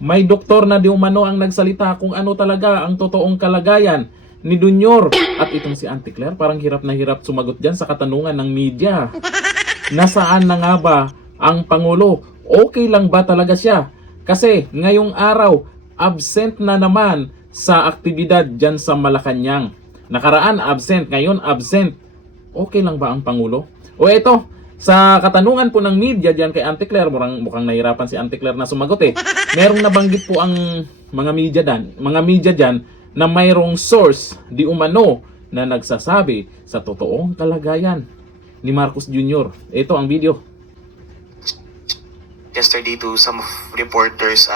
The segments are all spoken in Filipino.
May doktor na di umano ang nagsalita kung ano talaga ang totoong kalagayan ni Junior. At itong si Auntie Claire parang hirap na hirap sumagot dyan sa katanungan ng media. Nasaan na nga ba ang Pangulo? Okay lang ba talaga siya? Kasi ngayong araw, absent na naman sa aktibidad dyan sa Malacanang. Nakaraan absent, ngayon absent. Okay lang ba ang Pangulo? O eto, sa katanungan po ng media dyan kay Auntie Claire, mukhang nahirapan si Auntie Claire na sumagot eh. Merong nabanggit po ang mga media dyan na mayroong source di umano na nagsasabi sa totoong kalagayan ni Marcos Jr. Ito ang video. Yesterday to some reporters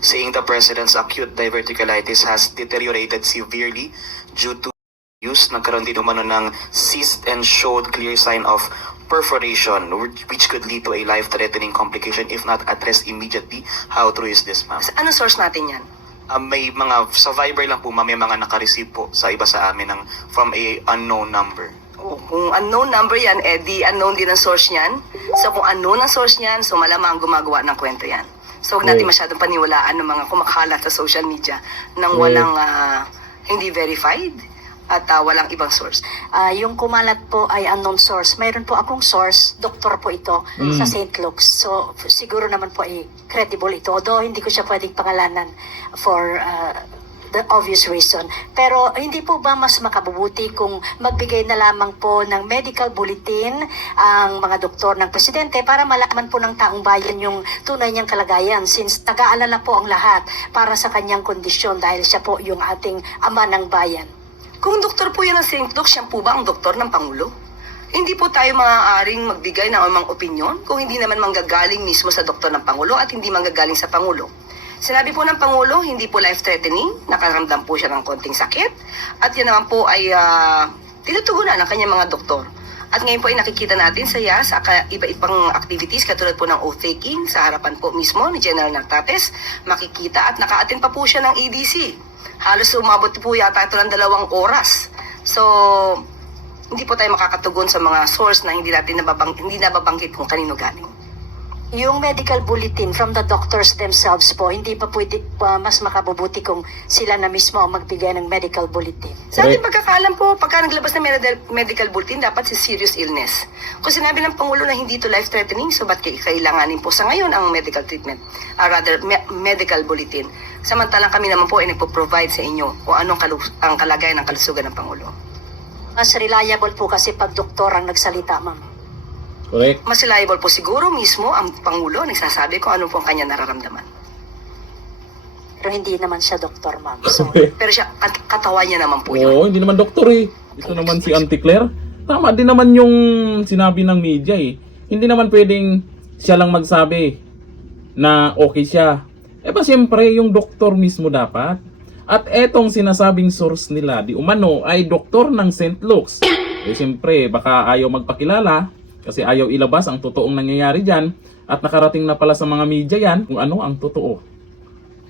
saying the president's acute diverticulitis has deteriorated severely due to use. Nagkaroon din umano ng cyst and showed clear sign of perforation which could lead to a life-threatening complication if not addressed immediately. How true is this, ma'am? Ano source natin yan? May mga sa Viber lang po, ma'am, may mga naka-receive po sa iba sa amin from a unknown number. Kung unknown number yan, di unknown din ang source niyan. So kung unknown ang source niyan, so malamang gumagawa ng kwento yan. So huwag natin masyadong paniwalaan ng mga kumakalat sa social media nang walang hindi verified at walang ibang source. Yung kumalat po ay unknown source. Mayroon po akong source, doktor po ito sa St. Luke's. So siguro naman po ay credible ito. Although hindi ko siya pwedeng pangalanan for the obvious reason. Pero hindi po ba mas makabubuti kung magbigay na lamang po ng medical bulletin ang mga doktor ng presidente para malaman po ng taong bayan yung tunay niyang kalagayan, since nag-aalala po ang lahat para sa kanyang kondisyon dahil siya po yung ating ama ng bayan. Kung doktor po yan ng St. Luke, siya po ba ang doktor ng Pangulo? Hindi po tayo maaaring magbigay ng amang opinyon kung hindi naman manggagaling mismo sa doktor ng Pangulo at hindi manggagaling sa Pangulo. Sinabi po ng Pangulo, hindi po life-threatening, nakaramdam po siya ng konting sakit, at yan naman po ay tinutugunan ng kanyang mga doktor. At ngayon po ay nakikita natin sa iba-ibang activities katulad po ng oath-taking sa harapan po mismo ni General Nagtates, makikita at naka-attend pa po siya ng EDC. Halos umabot po yata ito ng 2 oras. So, hindi po tayo makakatugon sa mga source na hindi nababanggit kung kanino galing. Yung medical bulletin from the doctors themselves po, hindi pa pwede mas makabubuti kung sila na mismo ang magbigay ng medical bulletin. Sa ating pagkakaalam po, pagka naglabas ng medical bulletin, dapat si serious illness. Kung sinabi ng Pangulo na hindi to life-threatening, so ba't kailanganin po sa ngayon ang medical treatment? Medical bulletin. Samantalang kami naman po ay nagpo-provide sa inyo kung anong ang kalagayan ng kalusugan ng Pangulo. Mas reliable po kasi pag doktor ang nagsalita, ma'am. Correct. Mas reliable po siguro mismo ang Pangulo nagsasabi kung ano po ang kanya nararamdaman. Pero hindi naman siya doktor, ma'am. So, Pero siya, katawan niya naman po yun. Oo, hindi naman doktor eh. Ito naman si Auntie Claire. Tama din naman yung sinabi ng media eh. Hindi naman pwedeng siya lang magsabi na okay siya. Eh ba siyempre yung doktor mismo dapat. At etong sinasabing source nila, di umano ay doktor ng St. Luke's. Eh siyempre baka ayaw magpakilala kasi ayaw ilabas ang totoong nangyayari dyan. At nakarating na pala sa mga media yan kung ano ang totoo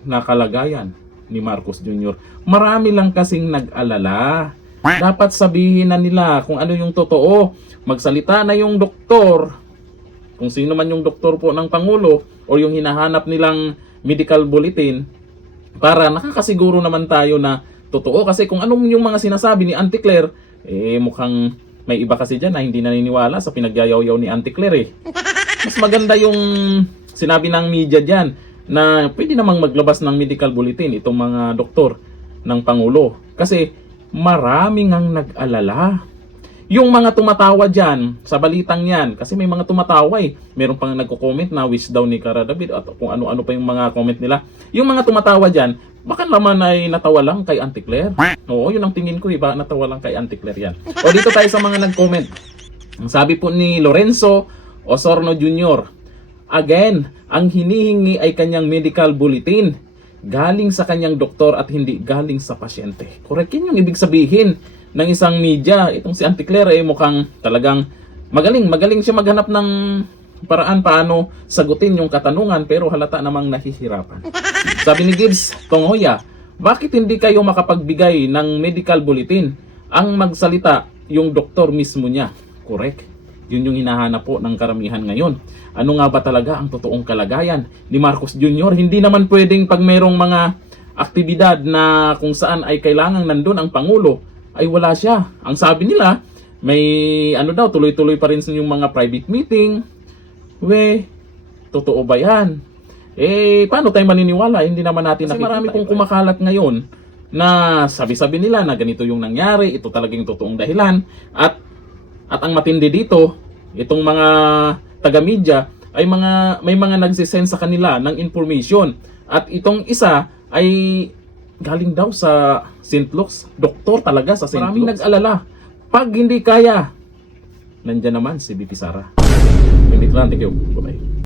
na kalagayan ni Marcos Jr. Marami lang kasing nag-alala. Dapat sabihin na nila kung ano yung totoo. Magsalita na yung doktor, kung sino man yung doktor po ng Pangulo o yung hinahanap nilang medical bulletin, para nakakasiguro naman tayo na totoo. Kasi kung anong yung mga sinasabi ni Auntie Claire, eh mukhang may iba kasi dyan na hindi naniniwala sa pinagyayaw-yaw ni Auntie Claire eh. Mas maganda yung sinabi ng media dyan na pwede namang maglabas ng medical bulletin itong mga doktor ng Pangulo. Kasi maraming ang nag-alala. Yung mga tumatawa dyan sa balitang yan, kasi may mga tumatawa eh. Meron pang nagko-comment na wish daw ni Cara David at kung ano-ano pa yung mga comment nila. Yung mga tumatawa dyan, baka naman ay natawa lang kay Auntie Claire. Oo, yun ang tingin ko, iba natawa lang kay Auntie Claire yan. O dito tayo sa mga nag-comment. Ang sabi po ni Lorenzo Osorno Jr., again, ang hinihingi ay kanyang medical bulletin. Galing sa kanyang doktor at hindi galing sa pasyente. Correct yun yung ibig sabihin ng isang media. Itong si Auntie Claire ay mukhang talagang magaling siya maghanap ng paraan paano sagutin yung katanungan pero halata namang nahihirapan. Sabi ni Gibbs Tongoya, bakit hindi kayo makapagbigay ng medical bulletin? Ang magsalita yung doktor mismo niya. Correct. Yun yung hinahanap po ng karamihan ngayon. Ano nga ba talaga ang totoong kalagayan ni Marcos Jr.? Hindi naman pwedeng pag merong mga aktibidad na kung saan ay kailangang nandun ang Pangulo, ay wala siya. Ang sabi nila, may ano daw, tuloy-tuloy pa rin yung mga private meeting. Totoo ba yan? Paano tayo maniniwala? Hindi naman natin nakikita. Kasi marami pong kumakalat ngayon na sabi-sabi nila na ganito yung nangyari, ito talagang totoong dahilan. At ang matindi dito, itong mga taga-media ay may mga nagsisend sa kanila ng information. At itong isa ay galing daw sa St. Luke's. Doktor talaga sa St. Luke's. Maraming nag-alala. Pag hindi kaya, nandyan naman si BP Sara. Thank you. Bye-bye.